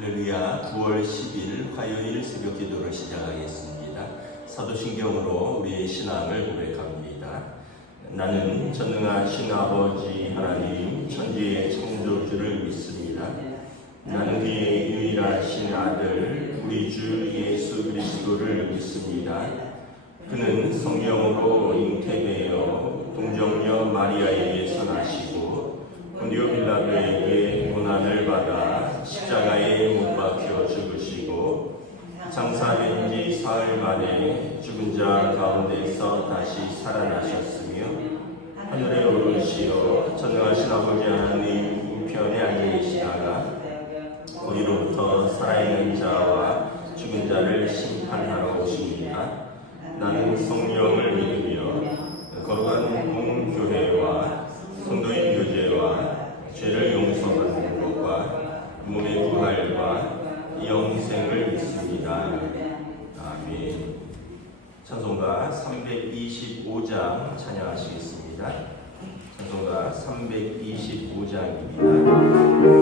할렐루야. 9월 10일 화요일 새벽 기도를 시작하겠습니다. 사도신경으로 우리의 신앙을 고백합니다. 나는 전능하신 아버지 하나님 천지의 창조주를 믿습니다. 나는 그의 유일하신 아들 우리 주 예수 그리스도를 믿습니다. 그는 성령으로 잉태되어 동정녀 마리아에게서 나시고 본디오 빌라도에게 고난을 받아 십자가에 못 박혀 죽으시고 장사된 지 사흘 만에 죽은 자 가운데서 다시 살아나셨으며 하늘에 오르시어 전능하신 아버지 하나님 우편에 앉아 계시다가 거기로부터 살아있는 자와 죽은 자를 심판하러 오십니다. 나는 성령을 믿으며 거룩한 공교회와 성도의 교제와 죄를 용서받는 것과 몸의 부활과 영생을 믿습니다. 아멘. 찬송가 325장 찬양하시겠습니다. 찬송가 325장입니다.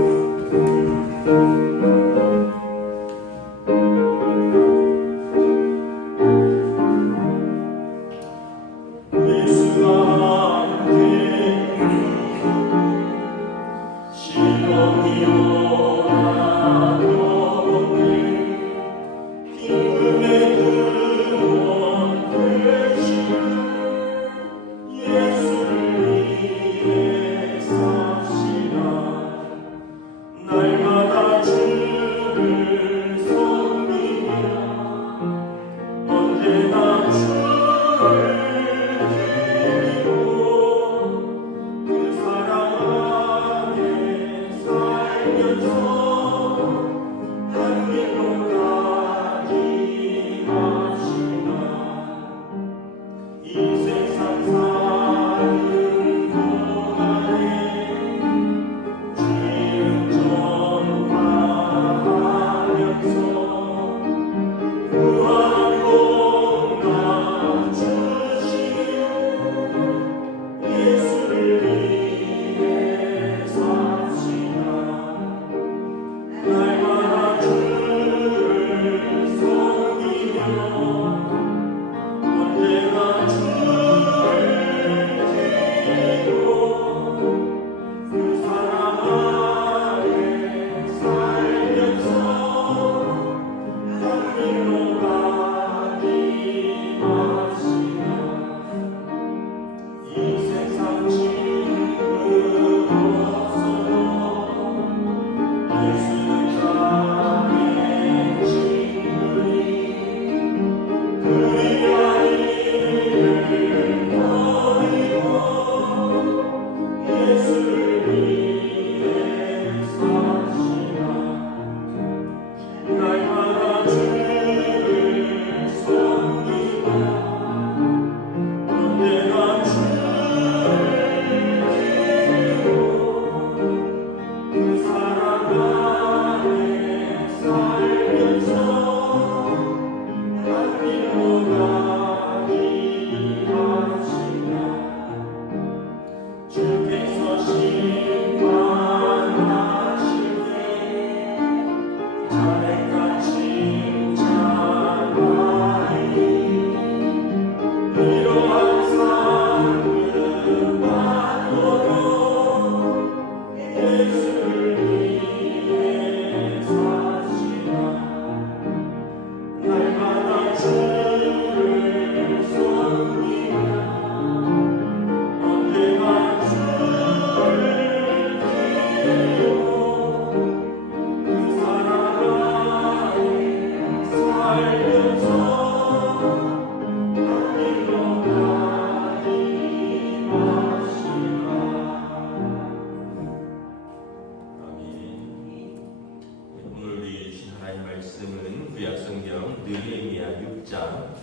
말씀은 구약성경 느헤미야 6장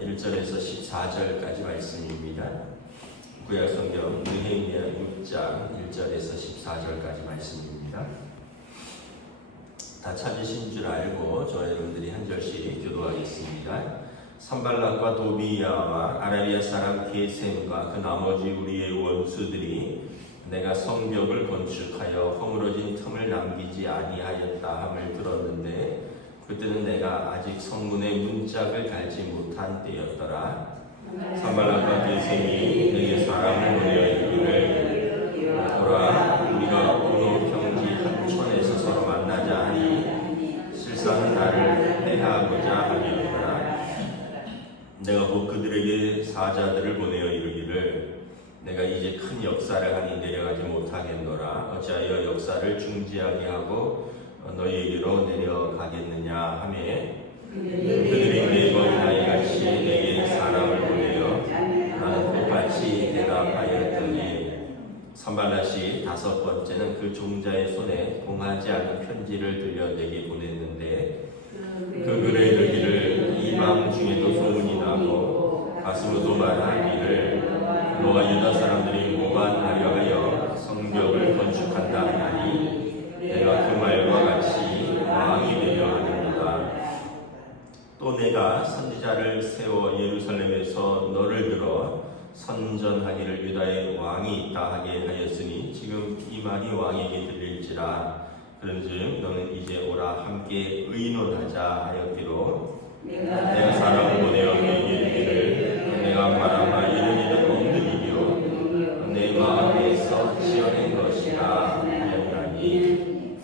1절에서 14절까지 말씀입니다. 구약성경 느헤미야 6장 1절에서 14절까지 말씀입니다. 다 찾으신 줄 알고 저와 여러분들이 한 절씩 교도하겠습니다. 산발락과 도비야와 아라비아 사람 게셈과 그 나머지 우리의 원수들이 내가 성벽을 건축하여 허물어진 틈을 남기지 아니하였다 함을 들었는데 그때는 내가 아직 성문에 문짝을 달지 못한 때였더라. 산발락과 게셈이 내게 사람을 보내어 이르기를 보라, 우리가 어느 평지 한 촌에서 서로 만나자 하니 실상 나를 해하고자 하려니라. 내가 곧 그들에게 사자들을 보내어 이르기를 내가 이제 큰 역사를 하니 내려가지 못하겠노라. 어찌하여 역사를 중지하게 하고 너희에게로 내려가겠느냐 하매 그들이 매번 나이같이 내게 사람을 보내어 나는 똑같이 대답하였더니 산발랏이 다섯 번째는 그 종자의 손에 공하지 않은 편지를 들려 내게 보냈는데 그 글에 이르기를 이방 중에도 소문이 나고 가슴으로 말하기를 너와 유다 사람들이 모반하려 하여 성벽을 건축한다 하니 내가 그 말과 같이 왕이 되려 하는도다. 또 내가 선지자를 세워 예루살렘에서 너를 들어 선전하기를 유다의 왕이 있다 하게 하였으니 지금 이 말이 왕에게 들릴지라. 그런즉 너는 이제 오라 함께 의논하자 하였기로 내가 사람을 보내어 너에게 이르기를 내가 말하마 이런 일은 없는 일이요 내 마음에서 지어낸 것이라 하였나니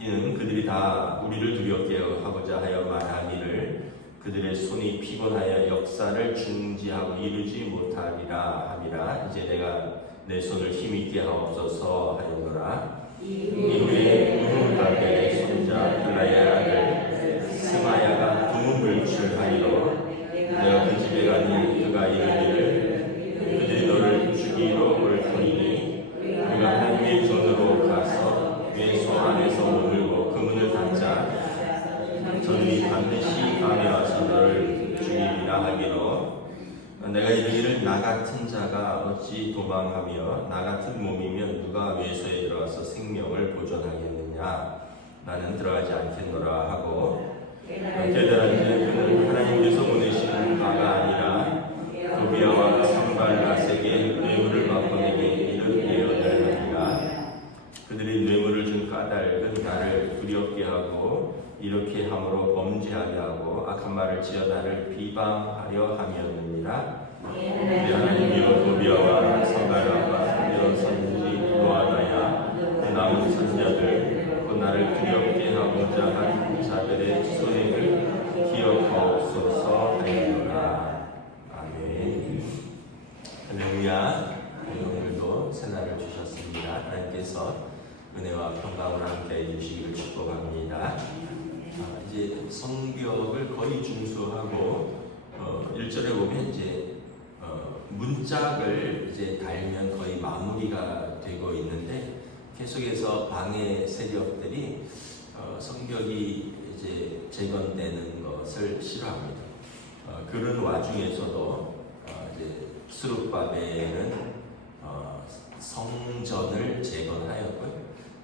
이는 그들이 다 우리를 두렵게 하고자 하여 말하기를 그들의 손이 피곤하여 역사를 중지하고 이루지 못하리라 함이라. 이제 내가 내 손을 힘있게 하옵소서 하였노라. 이후에 우물가벨의 손자 글라의 아들 스마야가 두문을 출하리로 내가 그 집에 가니 그가 이르기를 그들이 너를 죽이러 올 터이니 그가 하나님의 전으로 가서 뇌소 안에서 머물고 그 문을 닫자. 저들이 반드시 밤에 와서 너를 죽이리라 하기로 내가 이르기를 나 같은 자가 어찌 도망하며 나 같은 몸이면 누가 뇌소에 들어가서 생명을 보존하겠느냐. 나는 들어가지 않겠노라 하고 깨달은지 그는 하나님께서 보내시는 바가 아니라 도비아와 산발랏에게 뇌물을 받고 내게 이런 예언을 하니라. 그들이 뇌물을 준 까닭은 나를 두렵게 하고 이렇게 함으로 범죄하게 하고 악한 말을 지어 나를 비방하려 함이었느니라. 내 하나님이여 도비아와 산발랏과 이런 선지 노아다야 그 남은 선자들 곧 나를 두렵게 하고자 한 자들의 손해를 기억하옵소서 하였노라. 아멘. 할렐루야. 오늘도 새날을 주셨습니다. 하나님께서 은혜와 평강을 함께 해주시기를 축복합니다. 이제 성벽을 거의 중수하고 1절에 보면 이제 문짝을 이제 달면 거의 마무리가 되고 있는데 계속해서 방해 세력들이 성벽이 이제 재건되는 것을 싫어합니다. 그런 와중에서도 이제 스룹바벨은 성전을 재건하였고요.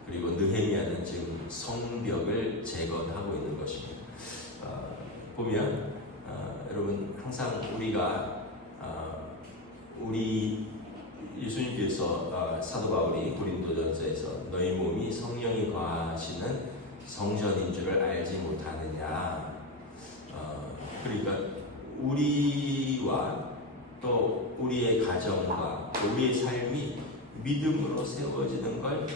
그리고 느헤미야는 지금 성벽을 재건하고 있는 것입니다. 보면 여러분 항상 우리가 우리 예수님께서 사도 바울이 고린도전서에서 너희 몸이 성령이 거하시는 성전인 줄을 알지 못하느냐. 그러니까 우리와 또 우리의 가정과 또 우리의 삶이 믿음으로 세워지는 걸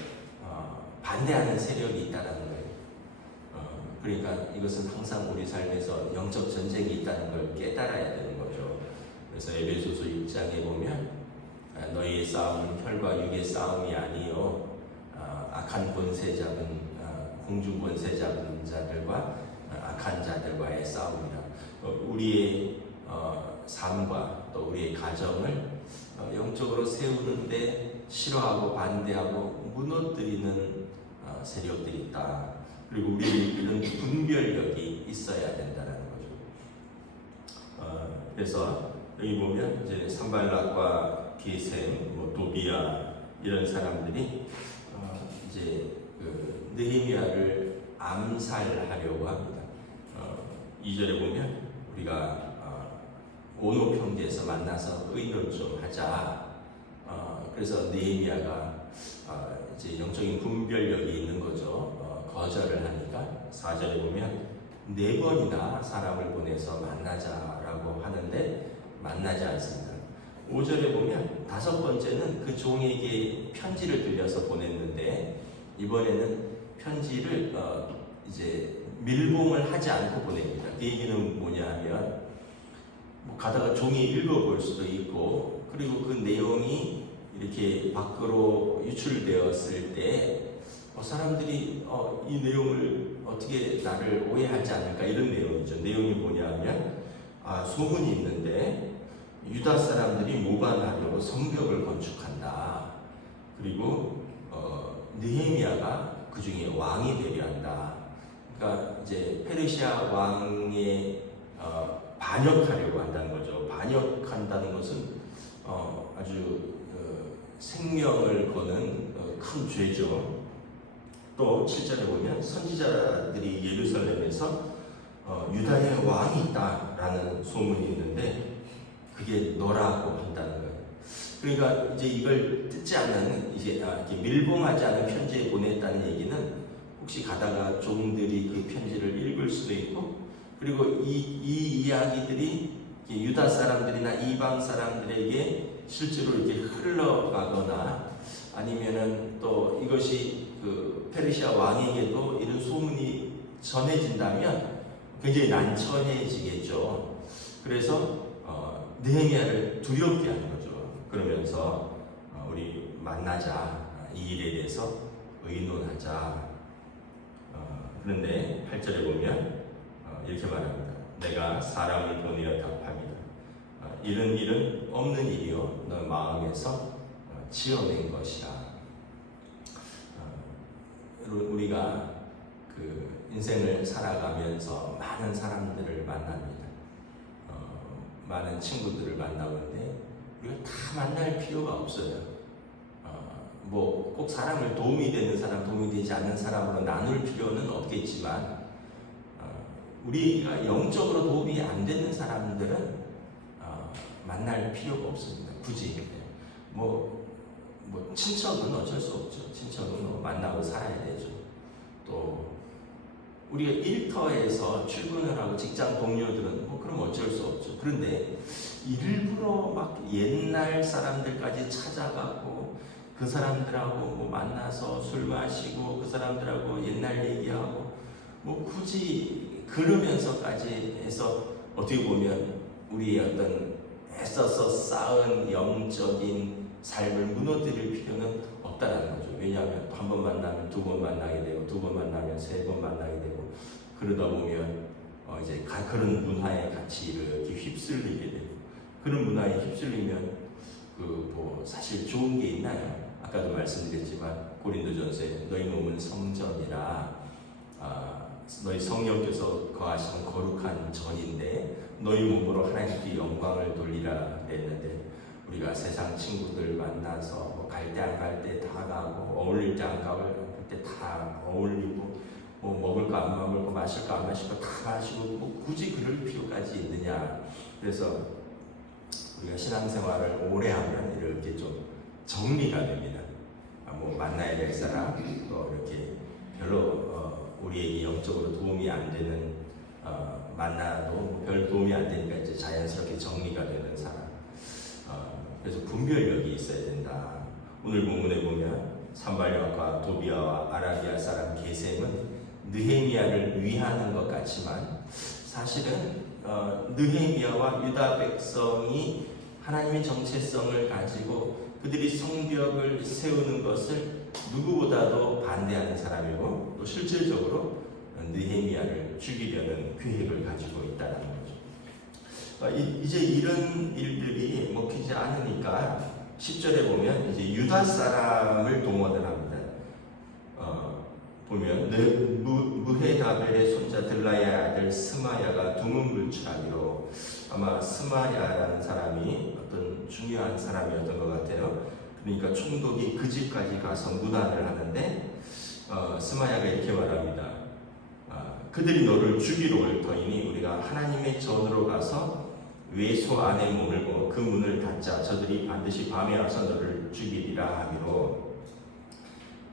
반대하는 세력이 있다는 거예요. 그러니까 이것은 항상 우리 삶에서 영적 전쟁이 있다는 걸 깨달아야 되는 거죠. 그래서 에베소서 6장에 보면 너희의 싸움은 혈과 육의 싸움이 아니요 악한 권세 잡은 공중 권세 잡은 자들과 악한 자들과의 싸움이라. 우리의 삶과 또 우리의 가정을 영적으로 세우는데 싫어하고 반대하고 무너뜨리는 세력들이 있다. 그리고 우리는 이런 분별력이 있어야 된다는 거죠. 그래서 여기 보면 이제 산발락과 게셈, 도비아 이런 사람들이 이제 그 느헤미야를 암살하려고 합니다. 2절에 보면 우리가 오노 평지에서 만나서 의논 좀 하자. 그래서 느헤미야가 이제 영적인 분별력이 있는 거죠. 거절을 하니까 4절에 보면 4번이나 사람을 보내서 만나자라고 하는데 만나지 않습니다. 5절에 보면 5번째는 그 종에게 편지를 들려서 보냈는데 이번에는 편지를 이제 밀봉을 하지 않고 보냅니다. 그 얘기는 뭐냐 하면 뭐 가다가 종이 읽어볼 수도 있고 그리고 그 내용이 이렇게 밖으로 유출되었을 때 사람들이 이 내용을 어떻게 나를 오해하지 않을까 이런 내용이죠. 내용이 뭐냐 하면 소문이 있는데 유다 사람들이 모반하려고 성벽을 건축한다. 그리고 느헤미야가 그 중에 왕이 되려 한다. 그러니까 이제 페르시아 왕에 반역하려고 한다는 거죠. 반역한다는 것은 아주 생명을 거는 큰 죄죠. 또 7절에 보면 선지자들이 예루살렘에서 유다의 왕이 있다라는 소문이 있는데 그게 너라고 한다는 거예요. 그러니까 이제 이걸 뜯지 않는 이제 이렇게 밀봉하지 않은 편지에 보냈다는 얘기는 혹시 가다가 종들이 그 편지를 읽을 수도 있고 그리고 이 이야기들이 유다 사람들이나 이방 사람들에게 실제로 이렇게 흘러가거나 아니면은 또 이것이 그 페르시아 왕에게도 이런 소문이 전해진다면 굉장히 난처해지겠죠. 그래서 느헤미야를 두렵게 하는 거죠. 그러면서 우리 만나자, 이 일에 대해서 의논하자. 그런데 8절에 보면 이렇게 말합니다. 내가 사람을 보내어 답합니다. 이런 일은 없는 일이요 너 마음에서 지어낸 것이라. 우리가 그 인생을 살아가면서 많은 사람들을 만납니다. 많은 친구들을 만나는데 우리가 다 만날 필요가 없어요. 뭐 꼭 사람을 도움이 되는 사람, 도움이 되지 않는 사람으로 나눌 필요는 없겠지만 우리가 영적으로 도움이 안 되는 사람들은 만날 필요가 없습니다. 굳이 뭐 친척은 어쩔 수 없죠. 친척은 뭐 만나고 살아야 되죠. 또 우리가 일터에서 출근을 하고 직장 동료들은 그럼 어쩔 수 없죠. 그런데 일부러 막 옛날 사람들까지 찾아가고 그 사람들하고 만나서 술 마시고 그 사람들하고 옛날 얘기하고 굳이 그러면서까지 해서 어떻게 보면 우리의 어떤 애써서 쌓은 영적인 삶을 무너뜨릴 필요는 없다는 거죠. 왜냐하면 한 번 만나면 두 번 만나게 되고 두 번 만나면 세 번 만나게 되고 그러다 보면 이제 그런 문화에 같이 이렇게 휩쓸리게 되고 그런 문화에 휩쓸리면 사실 좋은 게 있나요? 아까도 말씀드렸지만 고린도전서에 너희 몸은 성전이라 너희 성령께서 거하시는 거룩한 전인데 너희 몸으로 하나님께 영광을 돌리라 그랬는데 우리가 세상 친구들 만나서 갈 때 안 갈 때 다 가고 어울릴 때 안 가고 때 다 어울리고 먹을 거 안 먹을 거 마실 거 안 마실 거 다 마시고 굳이 그럴 필요까지 있느냐. 그래서 우리가 신앙생활을 오래 하면 이렇게 좀 정리가 됩니다. 만나야 될 사람 또 이렇게 별로 우리에게 영적으로 도움이 안 되는 만나도 별 도움이 안 되니까 이제 자연스럽게 정리가 되는 사람. 그래서 분별력이 있어야 된다. 오늘 본문에 보면 산발락과 도비아와 아라비아 사람 게셈은 느헤미야를 위하는 것 같지만 사실은 느헤미야와 유다 백성이 하나님의 정체성을 가지고 그들이 성벽을 세우는 것을 누구보다도 반대하는 사람이고 또 실질적으로 느헤미야를 죽이려는 계획을 가지고 있다는 거죠. 이제 이런 일들이 먹히지 않으니까 10절에 보면 이제 유다 사람을 동원을 합니다. 보면 무헤다벨의 손자 들라야의 아들 스마야가 두문불출하기로 아마 스마야라는 사람이 어떤 중요한 사람이었던 것 같아요. 그러니까 총독이 그 집까지 가서 문안을 하는데 스마야가 이렇게 말합니다. 그들이 너를 죽이러 올 터이니 우리가 하나님의 전으로 가서 외소 안에 머물고 그 문을 닫자. 저들이 반드시 밤에 와서 너를 죽이리라 하기로.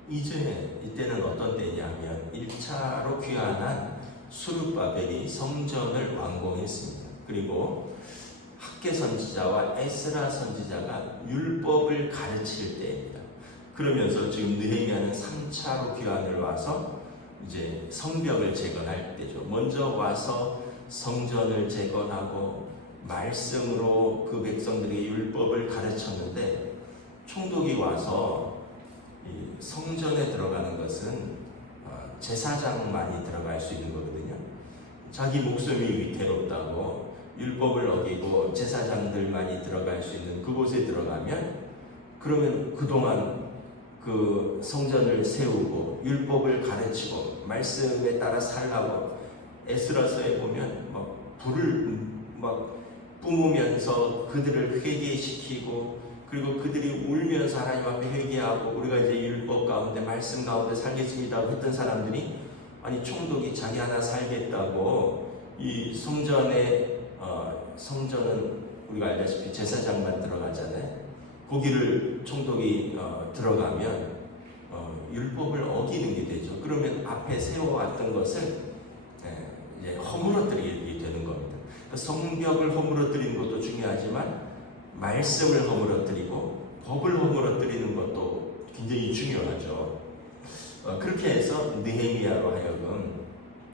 이때는 어떤 때냐면 1차로 귀환한 수르바벨이 성전을 완공했습니다. 그리고 학개 선지자와 에스라 선지자가 율법을 가르칠 때입니다. 그러면서 지금 느헤미야는 3차로 귀환을 와서 이제 성벽을 재건할 때죠. 먼저 와서 성전을 재건하고 말씀으로 그 백성들에게 율법을 가르쳤는데, 총독이 와서 이 성전에 들어가는 것은 제사장만이 들어갈 수 있는 거거든요. 자기 목숨이 위태롭다고 율법을 어기고 제사장들만이 들어갈 수 있는 그곳에 들어가면, 그러면 그동안 그 성전을 세우고 율법을 가르치고 말씀에 따라 살라고 에스라서에 보면 막 불을 막 뿜으면서 그들을 회개시키고, 그리고 그들이 울면서 하나님 앞에 회개하고 우리가 이제 율법 가운데 말씀 가운데 살겠습니다 했던 사람들이, 아니 총독이 자기 하나 살겠다고 이 성전에 성전은 우리가 알다시피 제사장만 들어가잖아요. 거기를 총독이 들어가면 율법을 어기는 게 되죠. 그러면 앞에 세워왔던 것을 이제 허물어뜨리게 되는 겁니다. 성벽을 허물어뜨리는 것도 중요하지만 말씀을 허물어뜨리고 법을 허물어뜨리는 것도 굉장히 중요하죠. 그렇게 해서 느헤미야로 하여금,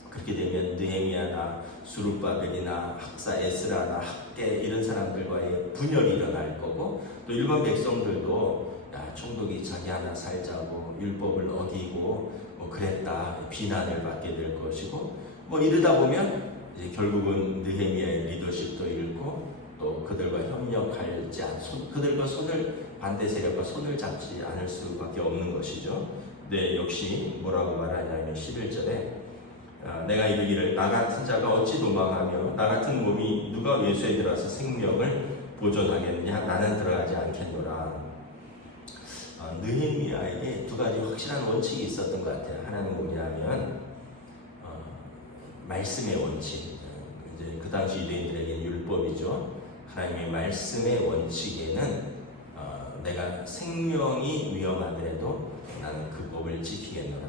그렇게 되면 느헤미야나 수르바벨이나 학사 에스라나 학개 이런 사람들과의 분열이 일어날 거고, 또 일반 백성들도 총독이 자기 하나 살자고 율법을 어기고 그랬다 비난을 받게 될 것이고, 이러다 보면 이제 결국은 느헤미야의 리더십도 잃고 또 그들과 협력하지 그들과 반대 세력과 손을 잡지 않을 수밖에 없는 것이죠. 네, 역시 뭐라고 말하냐면 11절에 내가 이르기를 나 같은 자가 어찌 도망하며 나 같은 몸이 누가 외소에 들어와서 생명을 보존하겠느냐, 나는 들어가지 않겠노라. 느헤미야에게 두 가지 확실한 원칙이 있었던 것 같아요. 하나는 뭐냐면 말씀의 원칙. 이제 그 당시 유대인들에게는 율법이죠. 하나님의 말씀의 원칙에는 내가 생명이 위험하더라도 나는 그 법을 지키겠노라.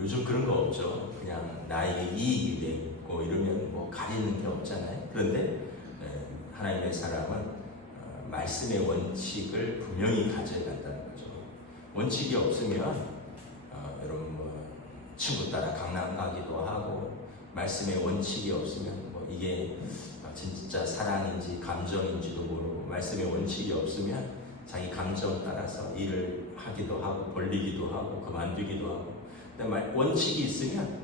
요즘 그런 거 없죠. 그냥 나에게 이익이 되고 이러면 가리는 게 없잖아요. 그런데 하나님의 사람은 말씀의 원칙을 분명히 가져야 한다는 거죠. 원칙이 없으면 여러분 친구 따라 강남 가기도 하고, 말씀의 원칙이 없으면 이게 진짜 사랑인지 감정인지도 모르고, 말씀의 원칙이 없으면 자기 감정 따라서 일을 하기도 하고 벌리기도 하고 그만두기도 하고. 근데 원칙이 있으면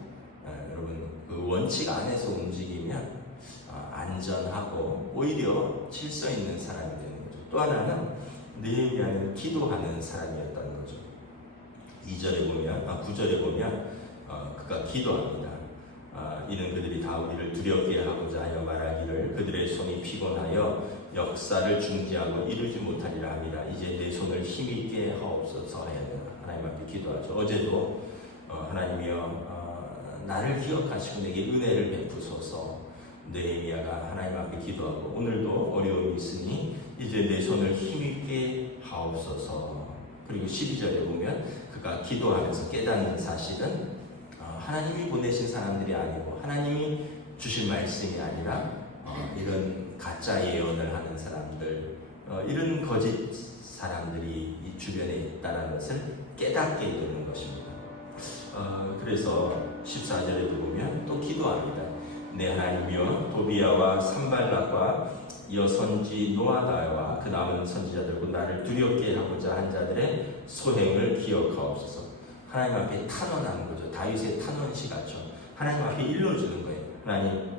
여러분 그 원칙 안에서 움직이면 안전하고 오히려 질서 있는 사람이 되는 거죠. 또 하나는 느헤미야는 기도하는 사람이었다는 거죠. 9절에 보면 그가 기도합니다. 이는 그들이 다 우리를 두렵게 하고자 하여 말하기를 그들의 손이 피곤하여 역사를 중지하고 이루지 못하리라 함이라. 이제 내 손을 힘있게 하옵소서 하여 하나님 앞에 기도하죠. 어제도 하나님이여 나를 기억하시고 내게 은혜를 베푸소서. 느헤미야가 하나님 앞에 기도하고, 오늘도 어려움이 있으니 이제 내 손을 힘있게 하옵소서. 그리고 12절에 보면 그가 기도하면서 깨닫는 사실은 하나님이 보내신 사람들이 아니고 하나님이 주신 말씀이 아니라 이런 가짜 예언을 하는 사람들, 이런 거짓 사람들이 이 주변에 있다는 것을 깨닫게 되는 것입니다. 그래서 14절에도 보면 또 기도합니다. 내 하나님이여 도비야와 산발락과 여선지 노아다와 그 남은 선지자들과 나를 두렵게 하고자 한 자들의 소행을 기억하옵소서. 하나님 앞에 탄원하는 거죠. 다윗의 탄원시 같죠. 하나님 앞에 일러주는 거예요. 하나님,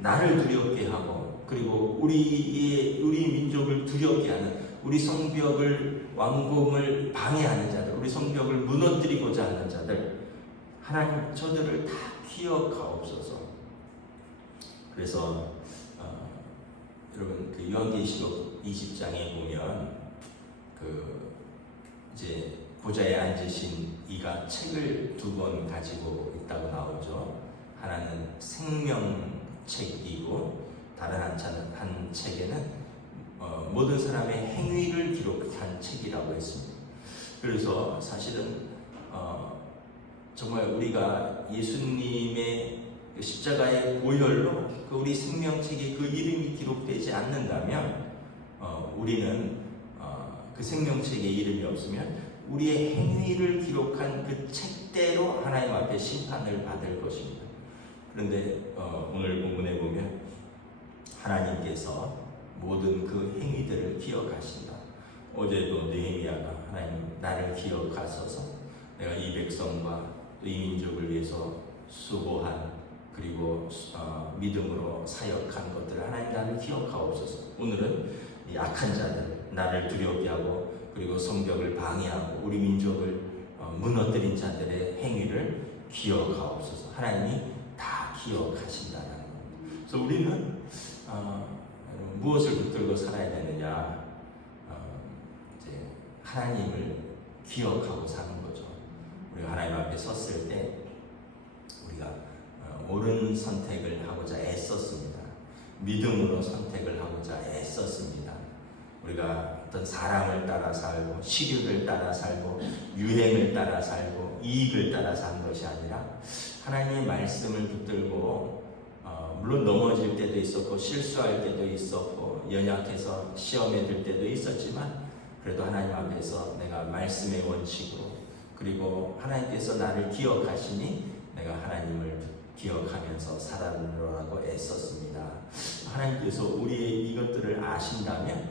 나를 두렵게 하고, 그리고 우리 민족을 두렵게 하는, 우리 성벽을 완공을 방해하는 자들, 우리 성벽을 무너뜨리고자 하는 자들, 하나님 저들을 다 기억하옵소서. 그래서 여러분 그 요한계시록 20장에 보면 이제 보좌에 앉으신 이가 책을 2권 가지고 있다고 나오죠. 하나는 생명책이고 다른 한 책에는 모든 사람의 행위를 기록한 책이라고 했습니다. 그래서 사실은 정말 우리가 예수님의 십자가의 보혈로 그 우리 생명책에 그 이름이 기록되지 않는다면 우리는 그 생명책에 이름이 없으면 우리의 행위를 기록한 그 책대로 하나님 앞에 심판을 받을 것입니다. 그런데 오늘 본문에 보면 하나님께서 모든 그 행위들을 기억하신다. 어제도 느헤미야가 하나님 나를 기억하소서, 내가 이 백성과 또 이 민족을 위해서 수고한 그리고 믿음으로 사역한 것들을 하나님 나를 기억하옵소서. 오늘은 이 악한 자들, 나를 두렵게 하고 그리고 성벽을 방해하고 우리 민족을 무너뜨린 자들의 행위를 기억하옵소서. 하나님이 다 기억하신다는 겁니다. 그래서 우리는 무엇을 붙들고 살아야 되느냐? 이제 하나님을 기억하고 사는 거죠. 우리가 하나님 앞에 섰을 때 우리가 옳은 선택을 하고자 애썼습니다. 믿음으로 선택을 하고자 애썼습니다. 우리가 어떤 사랑을 따라 살고 식욕을 따라 살고 유행을 따라 살고 이익을 따라 사는 것이 아니라 하나님의 말씀을 붙들고 물론 넘어질 때도 있었고 실수할 때도 있었고 연약해서 시험에 들 때도 있었지만 그래도 하나님 앞에서 내가 말씀의 원칙으로 그리고 하나님께서 나를 기억하시니 내가 하나님을 기억하면서 살아가려고 애썼습니다. 하나님께서 우리의 이것들을 아신다면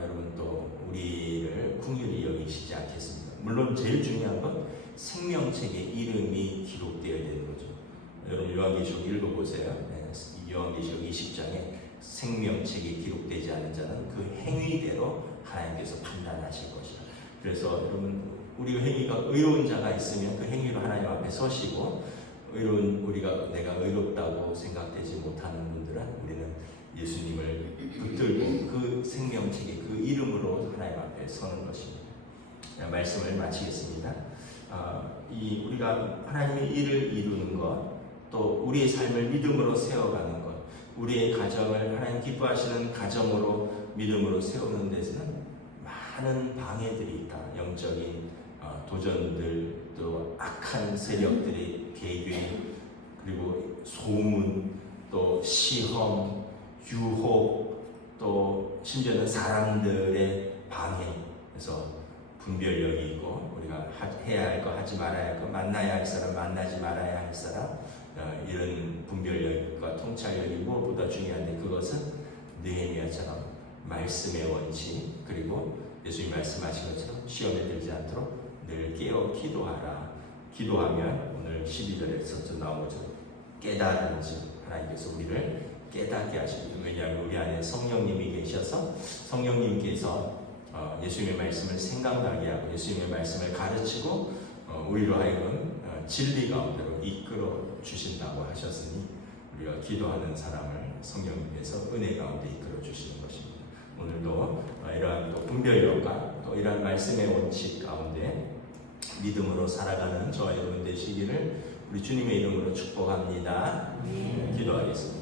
여러분 또 우리를 긍휼히 여기시지 않겠습니까? 물론 제일 중요한 건 생명책에 이름이 기록되어야 되는 거죠. 여러분 요한계시록 읽어보세요. 요한계시록 20장에 생명책에 기록되지 않은 자는 그 행위대로 하나님께서 판단하실 것이다. 그래서 여러분 우리가 행위가 의로운 자가 있으면 그 행위로 하나님 앞에 서시고 의로운 내가 의롭다고 생각되지 못하는 분들은 우리는 예수님을 붙들고 그 생명책에 그 이름으로 하나님 앞에 서는 것입니다. 말씀을 마치겠습니다. 우리가 하나님의 일을 이루는 것, 또 우리의 삶을 믿음으로 세워가는 것, 우리의 가정을 하나님 기뻐하시는 가정으로 믿음으로 세우는 데서는 많은 방해들이 있다. 영적인 도전들, 또 악한 세력들의 계획, 그리고 소문, 또 시험, 유혹, 또 심지어는 사람들의 방해. 그래서 분별력이 있고 우리가 해야 할 거 하지 말아야 할 거, 만나야 할 사람 만나지 말아야 할 사람, 이런 분별력과 통찰력이 무엇보다 중요한데 그것은 느헤미야처럼 말씀의 원칙, 그리고 예수님이 말씀하신 것처럼 시험에 들지 않도록 늘 깨어 기도하라. 기도하면 오늘 12절에서 나온 것처럼 깨달은 즉 하나님께서 우리를 깨닫게 하십니다. 왜냐하면 우리 안에 성령님이 계셔서 성령님께서 예수님의 말씀을 생각나게 하고 예수님의 말씀을 가르치고 우리로 하여금 진리 가운데로 이끌어 주신다고 하셨으니 우리가 기도하는 사람을 성령님께서 은혜 가운데 이끌어 주시는 것입니다. 오늘도 이러한 또 분별력과 또 이러한 말씀의 원칙 가운데 믿음으로 살아가는 저와 여러분 되시기를 우리 주님의 이름으로 축복합니다. 기도하겠습니다.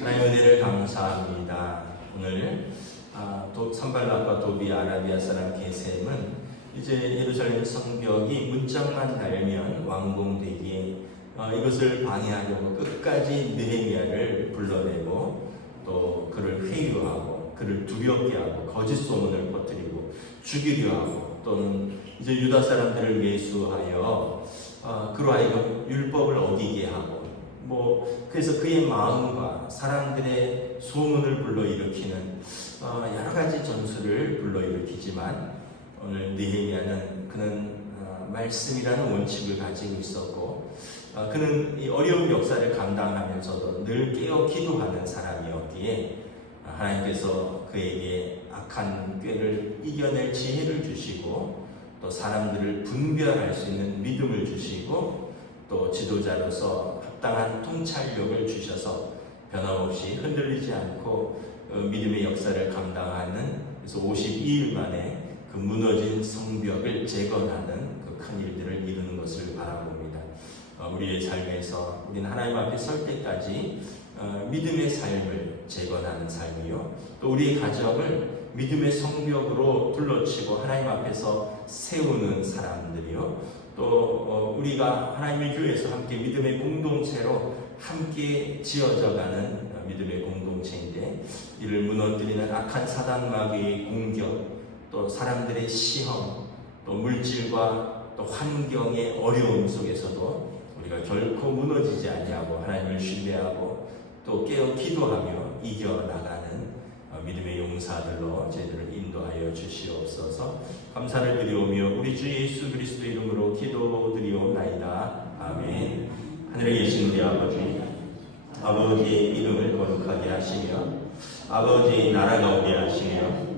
하나님의 은혜를 감사합니다. 오늘 산발락과 도비아 아라비아 사람 게셈은 이제 예루살렘 성벽이 문짝만 달면 완공되기에 이것을 방해하려고 끝까지 느헤미야를 불러내고 또 그를 회유하고 그를 두렵게 하고 거짓 소문을 퍼뜨리고 죽이려 하고 또는 이제 유다 사람들을 매수하여 그로 하여금 율법을 어기게 하고 그래서 그의 마음과 사람들의 소문을 불러일으키는 여러 가지 전술을 불러일으키지만 오늘 느헤미야는 그는 말씀이라는 원칙을 가지고 있었고 그는 이 어려운 역사를 감당하면서도 늘 깨어 기도하는 사람이었기에 하나님께서 그에게 악한 꾀를 이겨낼 지혜를 주시고 또 사람들을 분별할 수 있는 믿음을 주시고 또 지도자로서 합당한 통찰력을 주셔서 변함없이 흔들리지 않고 믿음의 역사를 감당하는 그래서 52일 만에 그 무너진 성벽을 재건하는 그 큰 일들을 이루는 것을 바라봅니다. 우리의 삶에서 우리는 하나님 앞에 설 때까지 믿음의 삶을 재건하는 삶이요 또 우리의 가정을 믿음의 성벽으로 둘러치고 하나님 앞에서 세우는 사람들이요. 또 우리가 하나님의 교회에서 함께 믿음의 공동체로 함께 지어져가는 믿음의 공동체인데, 이를 무너뜨리는 악한 사단 마귀의 공격, 또 사람들의 시험, 또 물질과 또 환경의 어려움 속에서도 우리가 결코 무너지지 아니하고 하나님을 신뢰하고 또 깨어 기도하며 이겨나가는 믿음의 용사들로 저희들을 인도하여 주시옵소서. 감사를 드리오며 우리 주 예수 그리스도 이름으로 기도드리옵나이다. 아멘. 하늘에 계신 우리 아버지, 아버지의 이름을 거룩하게 하시며 아버지의 나라가 오게 하시며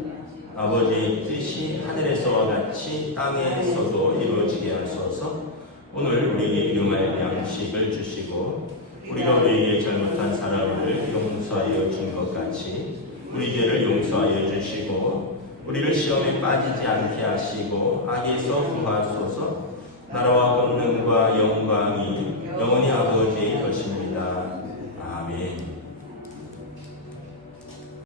아버지의 뜻이 하늘에서와 같이 땅에서도 이루어지게 하소서. 오늘 우리에게 일용할 양식을 주시고 우리가 우리에게 잘못한 사람을 용서하여 준 것 같이 우리 죄를 용서하여 주시고 우리를 시험에 빠지지 않게 하시고 악에서 구하소서. 나라와 권능과 영광이 영원히 아버지